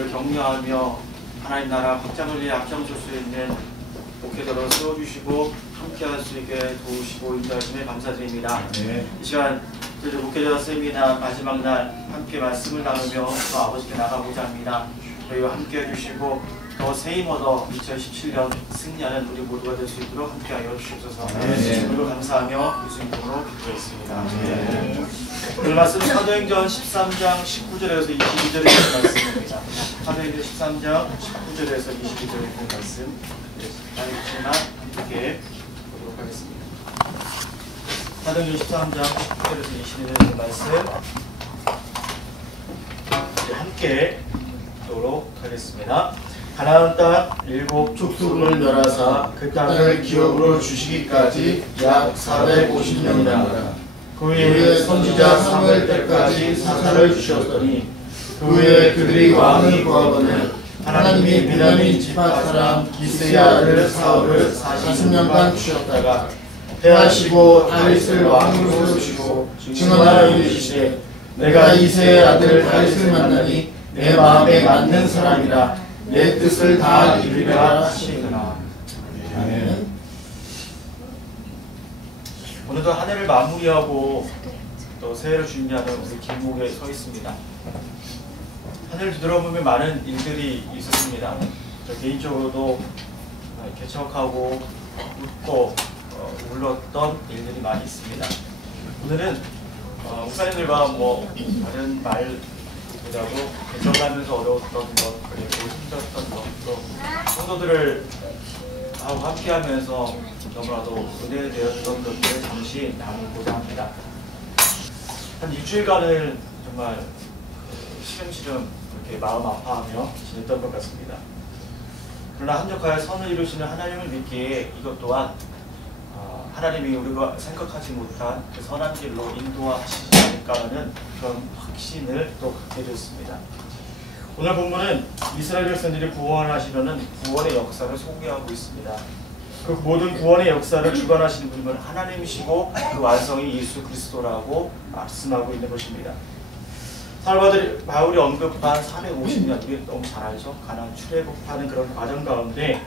그리스도를 격려하며 하나님 나라 확장을 위해 앞장설 수 있는 목회자로 세워주시고 함께할 수 있게 도우시고 인도하심에 감사드립니다. 네. 이 시간 저희 목회자 세미나 마지막 날 함께 말씀을 나누며 또 아버지께 나가고자 합니다. 저희와 함께 해주시고 더 얻어 2017년 승리하는 우리 모두가 될 수 있도록 함께하여 주시옵소서. 네. 오늘 감사하며 예수님 으로 기도했습니다. 네. 오늘 말씀 사도행전 13장 19절에서 22절에 있는 말씀입니다. 사도행전 13장 19절에서 22절에 있는 말씀 나누지만 함께 보도록 하겠습니다. 사도행전 13장 19절에서 22절에 있는 말씀 네, 함께 보도록 하겠습니다. 가나안 땅 일곱 족속을 멸하사 그 땅을 기업으로 주시기까지 약 450년이라. 그그 후에 선지자 사무엘 때까지 사사를 주셨더니 그 후에 그들이 왕을 구하거늘 하나님이 베냐민 지파 사람 기스의 아들 사울을 40년간 주셨다가 패하시고 다윗을 왕으로 세우시고 증언하여 이르시되 내가 이세의 아들 다윗을 만나니 내 마음에 맞는 사람이라 내 뜻을 다 이루리라 하시니라 아멘 오늘도 한 해를 마무리하고 또 새해를 준비하는 우리 길목에 서 있습니다. 한 해를 뒤돌아보면 많은 일들이 있었습니다. 저 개인적으로도 어, 개척하고 웃고 어, 울었던 일들이 많이 있습니다. 오늘은 어, 목사님들과 뭐 다른 말 보다도 개척하면서 어려웠던 것 그리고 힘들었던 것또 성도들을 하고 함께하면서 너무나도 은혜되었던 것들을 잠시 나누고자 합니다. 한 일주일간을 정말 그 시름시름 이렇게 마음 아파하며 지냈던 것 같습니다. 그러나 한적하여 선을 이루시는 하나님을 믿기에 이것 또한 어, 하나님이 우리가 생각하지 못한 그 선한 길로 인도하시지 않을까라는 그런 확신을 또 갖게 됐습니다. 오늘 본문은 이스라엘 백성들이 구원하시려는 구원의 역사를 소개하고 있습니다. 그 모든 구원의 역사를 주관하시는 분은 하나님이시고 그 완성이 예수 그리스도라고 말씀하고 있는 것입니다. 사울바들 바울이 언급한 450년 우리 너무 잘 알죠? 가나안 출애굽하는 그런 과정 가운데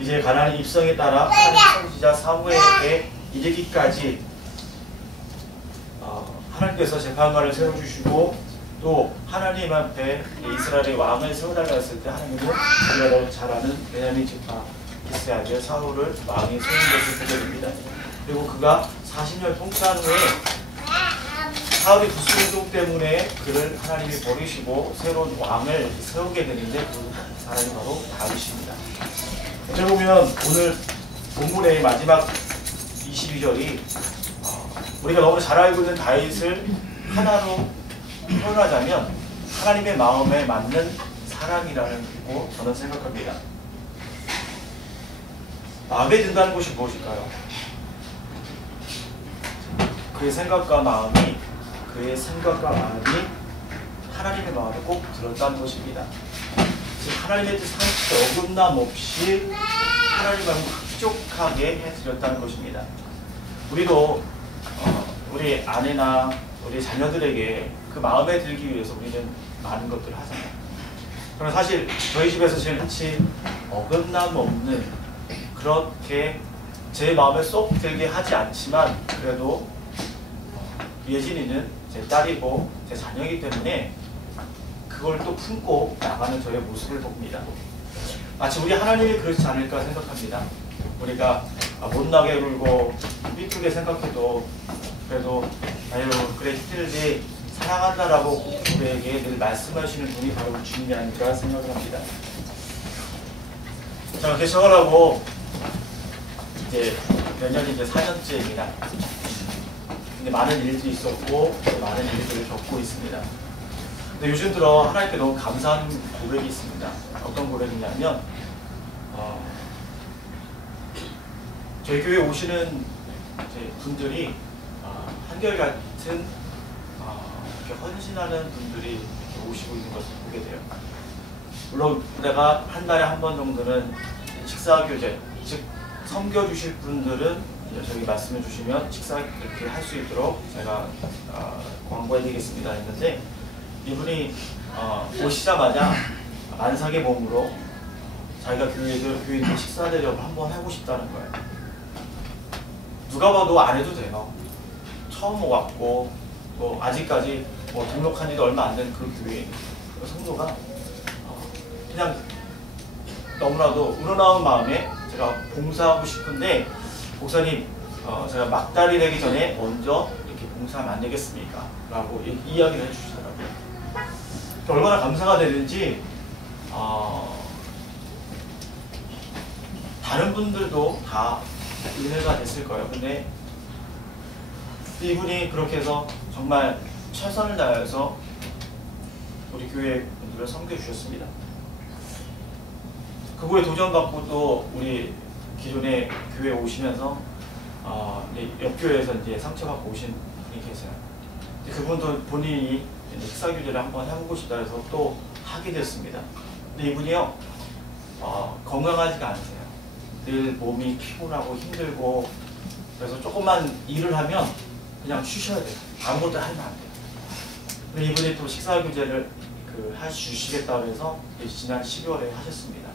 이제 가나안 입성에 따라 하나님 선지자 사무엘에게 이르기까지 어, 하나님께서 재판관을 세워주시고 또 하나님 앞에 이스라엘의 왕을 세워달라 했을 때 하나님은 우리가 너무 잘 아는 베냐민 지파 아들 사울을 왕이 세운 것을 보게 됩니다. 그리고 그가 40년 통치한 후에 사울이 부수운동 때문에 그를 하나님이 버리시고 새로운 왕을 세우게 되는데 그 사람이 바로 다윗입니다. 어떻게 보면 오늘 본문의 마지막 22절이 어, 우리가 너무 잘 알고 있는 다윗을 하나로 표현하자면 하나님의 마음에 맞는 사람이라고 저는 생각합니다. 마음에 든다는 것이 무엇일까요? 그의 생각과 마음이 그의 생각과 마음이 하나님의 마음을 꼭 들었다는 것입니다. 즉 하나님의 뜻 어긋남 없이 하나님 마음을 흡족하게 해드렸다는 것입니다. 우리도 어, 우리 아내나 우리 자녀들에게 그 마음에 들기 위해서 우리는 많은 것들을 하잖아요. 그러나 사실 저희 집에서 제일 같이 어긋남 없는 그렇게 제 마음에 쏙 들게 하지 않지만 그래도 예진이는 제 딸이고 제 자녀이기 때문에 그걸 또 품고 나가는 저의 모습을 봅니다. 마치 우리 하나님이 그렇지 않을까 생각합니다. 우리가 못나게 울고 삐뚤게 생각해도 그래도 아유 그래 힘들지 사랑한다라고 우리에게 늘 말씀하시는 분이 바로 주님이 아닐까 생각을 합니다. 자, 개척을 하고 이제 몇 년이 이제 4년째입니다. 근데 많은 일들이 있었고 많은 일들을 겪고 있습니다. 근데 요즘 들어 하나님께 너무 감사한 고백이 있습니다. 어떤 고백이냐면 어, 저희 교회 오시는 분들이 어, 한결같은 어, 이렇게 헌신하는 분들이 이렇게 오시고 있는 것을 보게 돼요. 물론 내가 한 달에 한 번 정도는 식사 교제, 즉 섬겨 주실 분들은 저기 말씀해 주시면 식사 이렇게 할 수 있도록 제가 어, 광고해 드리겠습니다 했는데 이분이 어, 오시자마자 만삭의 몸으로 자기가 교회들 교인들 식사 대접을 한번 하고 싶다는 거예요. 누가 봐도 안 해도 돼요. 처음 왔고 뭐 아직까지 뭐 등록한 지도 얼마 안 된 그 교회 그 성도가 어, 그냥 너무나도 우러나온 마음에 제가 봉사하고 싶은데 목사님 어, 제가 막달이 되기 전에 먼저 이렇게 봉사하면 안 되겠습니까? 라고 이, 이야기를 해주시더라고요. 얼마나 감사가 되는지 어, 다른 분들도 다 은혜가 됐을 거예요. 근데 이분이 그렇게 해서 정말 최선을 다해서 우리 교회 분들을 섬겨 주셨습니다. 그거에 도전받고 또 우리 기존에 교회 오시면서 어, 이제 옆 교회에서 이제 상처받고 오신 분이 계세요. 그분도 본인이 이제 식사 규제를 한번 해보고 싶다 해서 또 하게 됐습니다. 근데 이분이요 어, 건강하지가 않으세요. 늘 몸이 피곤하고 힘들고 그래서 조금만 일을 하면 그냥 쉬셔야 돼요. 아무것도 하면 안 돼요. 근데 이분이 또 식사 규제를 그 해주시겠다고 해서 지난 12월에 하셨습니다.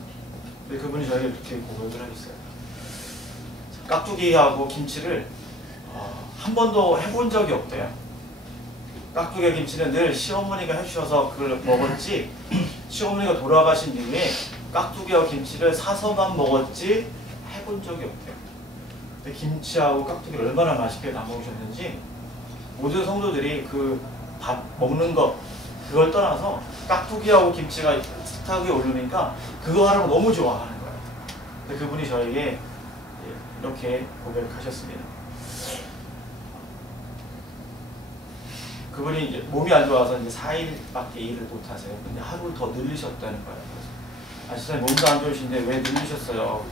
근데 그분이 저에게 이렇게 고백을 하셨어요. 깍두기하고 김치를 어, 한 번도 해본 적이 없대요. 깍두기 김치는 늘 시어머니가 해주셔서 그걸 먹었지 시어머니가 돌아가신 이후에 깍두기와 김치를 사서만 먹었지 해본 적이 없대요. 근데 김치하고 깍두기를 얼마나 맛있게 다 먹으셨는지 모든 성도들이 그 밥 먹는 거 그걸 떠나서 깍두기하고 김치가 식탁 위에 올리니까 그거 하라고 너무 좋아하는 거예요. 근데 그분이 저에게 예, 이렇게 고백하셨습니다. 그분이 이제 몸이 안 좋아서 이제 4일밖에 일을 못 하세요. 근데 하루 더 늘리셨다는 거예요. 그래서 아, 진짜 몸도 안 좋으신데 왜 늘리셨어요?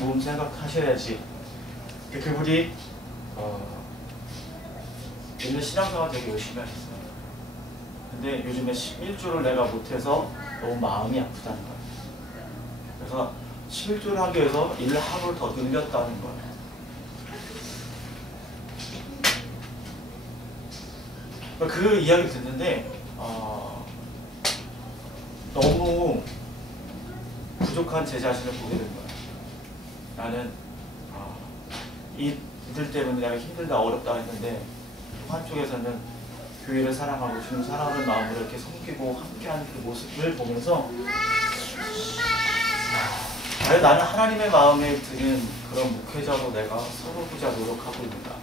몸 생각하셔야지. 근데 그분이 어, 옛날 신앙생활 되게 열심히 하셨어요. 근데 요즘에 11조를 내가 못해서 너무 마음이 아프다는 거예요. 그래서 11조를 하기 위해서 일 하루를 더 늘렸다는 거예요. 그 이야기를 듣는데 어, 너무 부족한 제 자신을 보게 된 거예요. 나는 어, 이들 때문에 내가 힘들다 어렵다 했는데 한쪽에서는 교회를 사랑하고 주님 사랑하는 마음으로 이렇게 섬기고 함께하는 그 모습을 보면서 아, 과연 나는 하나님의 마음에 드는 그런 목회자로 내가 서로 보자 노력하고 있는가.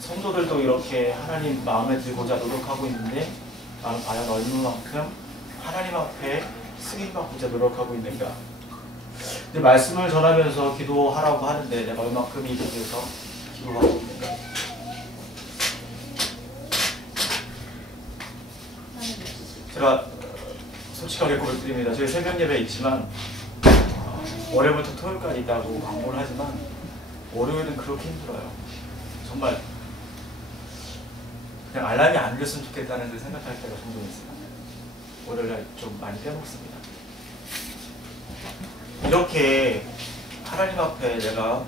성도들도 이렇게 하나님 마음에 들고자 노력하고 있는데 나는 과연 얼마만큼 하나님 앞에 승인받고자 노력하고 있는가 근데 말씀을 전하면서 기도하라고 하는데 내가 얼마큼 이 길에서 기도하고 있는가 제가 어, 솔직하게 고백드립니다. 저희 새벽 예배 있지만 어, 월요일부터 토요일까지 있다고 광고를 하지만 월요일은 그렇게 힘들어요. 정말 그냥 알람이 안 울렸으면 좋겠다는 걸 생각할 때가 종종 있어요. 월요일날 좀 많이 빼먹습니다. 이렇게 하나님 앞에 내가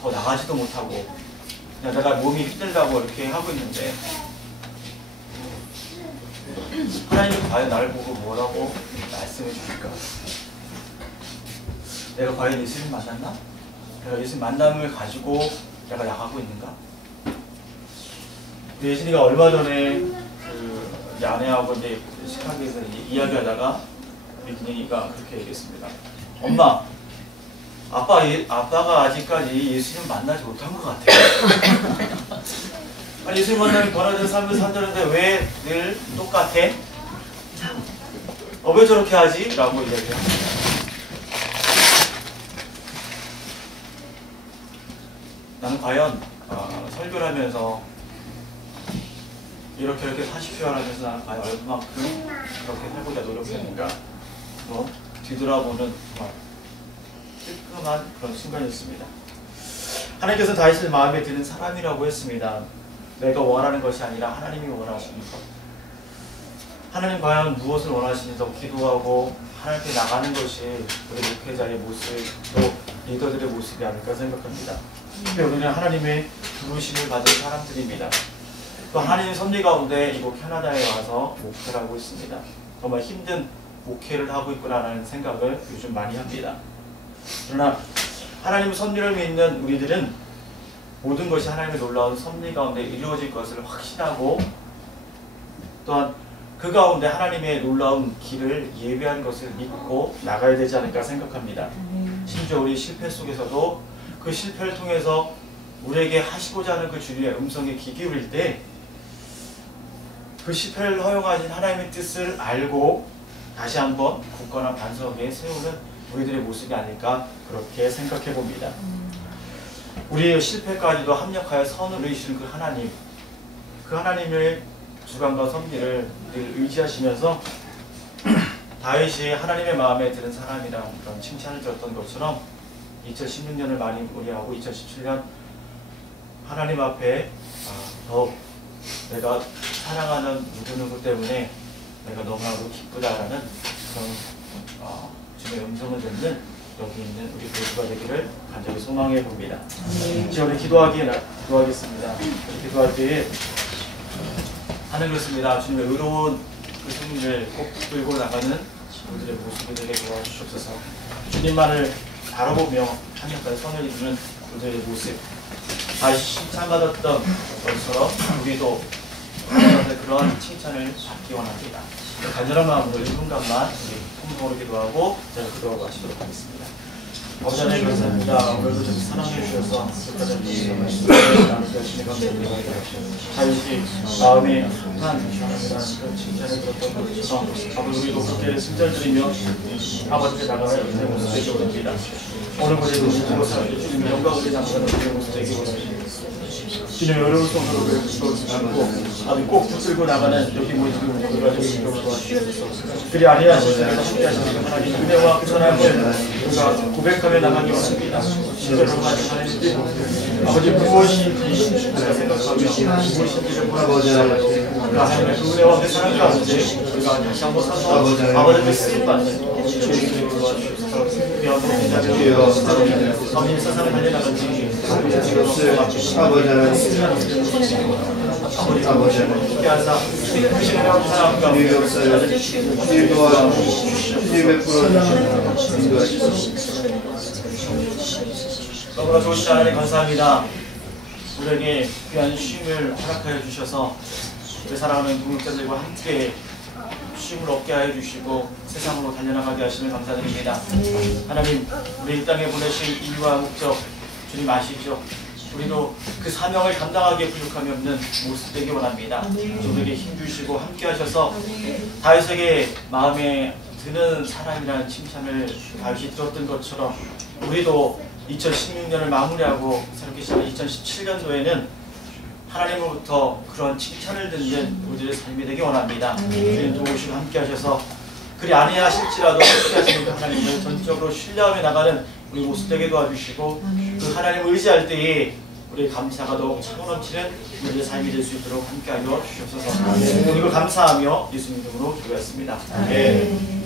더 나가지도 못하고 그냥 내가 몸이 힘들다고 이렇게 하고 있는데 하나님이 과연 나를 보고 뭐라고 말씀해 주실까? 내가 과연 예수님 만났나? 내가 예수님 만남을 가지고 내가 나가고 있는가? 근데 예수님가 얼마 전에 그 아내하고 이제 식탁에서 이야기하다가 우리 기능이가 그렇게 얘기했습니다. 엄마, 아빠 예, 아빠가 아직까지 예수님 만나지 못한 것 같아요. 아니 예수님 만나면 변화된 삶을 산다는데 왜 늘 똑같아? 어, 왜 저렇게 하지? 라고 이야기합니다. 나는 과연 어, 설교를 하면서 이렇게 이렇게 사십시오 하면서 나는 과연 얼마만큼 그렇게 살고자 노력했는가 뭐 뒤돌아보는 정말 뜨끔한 그런 순간이었습니다. 하나님께서 다윗을 마음에 드는 사람이라고 했습니다. 내가 원하는 것이 아니라 하나님이 원하시는 것. 하나님 과연 무엇을 원하시는지 더 기도하고 하나님께 나가는 것이 우리 목회자의 모습, 또 리더들의 모습이 아닐까 생각합니다. 우리는 하나님의 부르심을 받은 사람들입니다. 또 하나님의 섭리 가운데 이곳 캐나다에 와서 목회를 하고 있습니다. 또 정말 힘든 목회를 하고 있구나라는 생각을 요즘 많이 합니다. 그러나 하나님 섭리를 믿는 우리들은 모든 것이 하나님의 놀라운 섭리 가운데 이루어질 것을 확신하고 또한 그 가운데 하나님의 놀라운 길을 예배한 것을 믿고 나가야 되지 않을까 생각합니다. 심지어 우리 실패 속에서도 그 실패를 통해서 우리에게 하시고자 하는 그 주님의 음성에 귀 기울일 때 그 실패를 허용하신 하나님의 뜻을 알고 다시 한번 굳건한 반석에 세우는 우리들의 모습이 아닐까 그렇게 생각해 봅니다. 우리의 실패까지도 합력하여 선을 이루시는 그 하나님, 그 하나님의 주관과 섭리를 늘 의지하시면서 다윗이 하나님의 마음에 드는 사람이라는 그런 칭찬을 들었던 것처럼 2016년을 마무리하고 2017년 하나님 앞에 아, 더욱 내가 사랑하는 누구누구 때문에 내가 너무나도 기쁘다라는 그런 어, 주의 음성을 듣는 여기 있는 우리 교수가 되기를 간절히 소망해 봅니다. 이제 우리 기도하기, 기도하겠습니다. 기도할 때에 하늘 그렇습니다. 주님의 의로운 그 승리를 꼭 끌고 나가는 우리들의 모습이 되게 도와주시옵소서. 주님만을 바라보며 한역까지 선을 이루는 우리들의 모습. 다시 칭찬받았던 것처럼 우리도 하나님의 그런 칭찬을 받기 원합니다. 간절한 마음으로 1분간만 우리 통성으로 기도하고 제가 기도하고 마치도록 하겠습니다. 아버지 감사합니다. 오늘도 좀 사랑해 주셔서 끝까지 말씀을 감사드립니다. 자유시 마음이 항상 주하나님이라는 그런 칭찬을 들었던 것처럼 아버지 우리도 그렇게 승절드리며 아버지께 나가는 우리의 모습 되기 원합니다. 오늘 우리도 주님으로 살아계 주님의 영광을 담는 우리의 모습 되기 원합니다. 어려운 성도로 그리고 않고 아주 꼭 붙들고 나가는 여기 모이는 모두가 도와주시옵소서. 그리 아니하시는 함께 하시는 하나님 은혜와 그 사랑을 우리가 고백하며 나가기 원합니다. 실제로 하나님 아버지 무엇인지 생각하며 무엇인지를 그 하나님의 그 은혜와 그 사랑 가운데 우리가 다시 한번 서서 아버지께 쓰임받는 주의 이름으로 도와주시옵소서. 우리 아버지 기다려 아버지 세상을 달려나가는 아버지 지금 아버지 아버지 아버지 함께 하사 그 시간에 사랑과 우리 역사를 인도하여 주님 베풀어 주시는 인도하시옵소서 너무나 좋으신 하나님 감사합니다. 우리에게 귀한 쉼을 허락하여 주셔서 우리 사랑하는 동역자들과 함께 쉼을 얻게 하여 주시고 세상으로 달려나가게 하시는 감사드립니다. 하나님 우리 이 땅에 보내신 이유와 목적 주님 아시죠? 우리도 그 사명을 감당하기에 부족함이 없는 모습 되기 원합니다. 우리에게 힘 주시고 함께 하셔서 다윗에게 마음에 드는 사람이라는 칭찬을 다윗이 들었던 것처럼 우리도 2016년을 마무리하고 새롭게 시작한 2017년도에는 하나님으로부터 그런 칭찬을 듣는 우리들의 삶이 되기 원합니다. 주님 도우시고 함께 하셔서 그리 아니하실지라도 함께 하시는 그 하나님을 전적으로 신뢰하며 나가는 우리 모습 되게 도와주시고 그 하나님을 의지할 때에 우리의 감사가 더욱 차고 넘치는 우리의 삶이 될 수 있도록 함께하여 주시옵소서. 이걸 감사하며 예수님 이름으로 기도했습니다. 아멘.